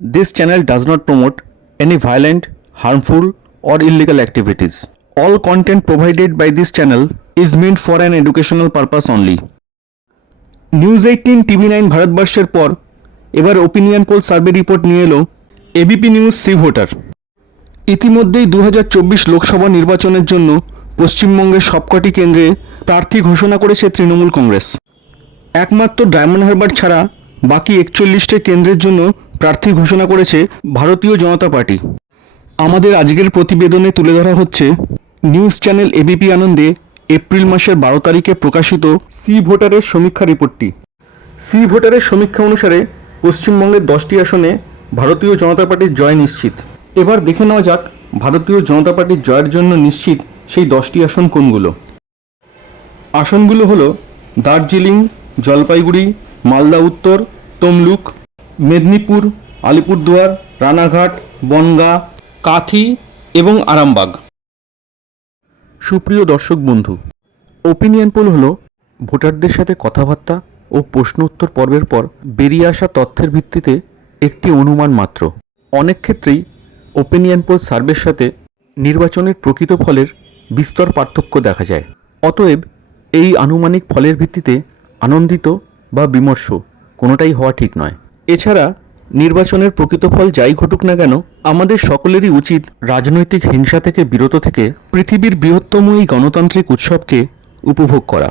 This channel does not promote any violent, harmful, or illegal activities. All content provided by this channel is meant for an educational purpose only. News eighteen TV nine ভারতবর্ষের পর এবার opinion pole survey report নিয়ে এলো ABP news C voter ইতিমধ্যেই দু হাজার চব্বিশ লোকসভা নির্বাচনের জন্য পশ্চিমবঙ্গের সবকটি কেন্দ্রে প্রার্থী ঘোষণা করেছে তৃণমূল কংগ্রেস একমাত্র ডায়মন্ড হারবার ছাড়া বাকি একচল্লিশটি কেন্দ্রের জন্য প্রার্থী ঘোষণা করেছে ভারতীয় জনতা পার্টি। আমাদের আজকের প্রতিবেদনে তুলে ধরা হচ্ছে, নিউজ চ্যানেল এবিপি আনন্দে এপ্রিল মাসের বারো তারিখে প্রকাশিত সি ভোটারের সমীক্ষা রিপোর্টটি। সি ভোটারের সমীক্ষা অনুসারে পশ্চিমবঙ্গের দশটি আসনে ভারতীয় জনতা পার্টির জয় নিশ্চিত। এবার দেখে নেওয়া যাক, ভারতীয় জনতা পার্টির জয়ের জন্য নিশ্চিত সেই দশটি আসন কোনগুলো। আসনগুলো হলো দার্জিলিং, জলপাইগুড়ি, মালদা উত্তর, তমলুক মেদিনীপুর, আলিপুরদুয়ার, রানাঘাট, বনগাঁ, কাথি এবং আরামবাগ। সুপ্রিয় দর্শক বন্ধু ওপিনিয়ন পোল হলো, ভোটারদের সাথে কথাবার্তা ও প্রশ্ন উত্তর পর্বের পর বেরিয়ে আসা তথ্যের ভিত্তিতে একটি অনুমান মাত্র। অনেক ক্ষেত্রেই ওপিনিয়ন পোল সার্ভের সাথে নির্বাচনের প্রকৃত ফলের বিস্তর পার্থক্য দেখা যায়। অতএব, এই আনুমানিক ফলের ভিত্তিতে আনন্দিত বা বিমর্ষ কোনোটাই হওয়া ঠিক নয়। এছাড়া নির্বাচনের প্রকৃত ফল যাই ঘটুক না কেন, আমাদের সকলেরই উচিত রাজনৈতিক হিংসা থেকে বিরত থেকে পৃথিবীর বৃহত্তম এই গণতান্ত্রিক উৎসবকে উপভোগ করা।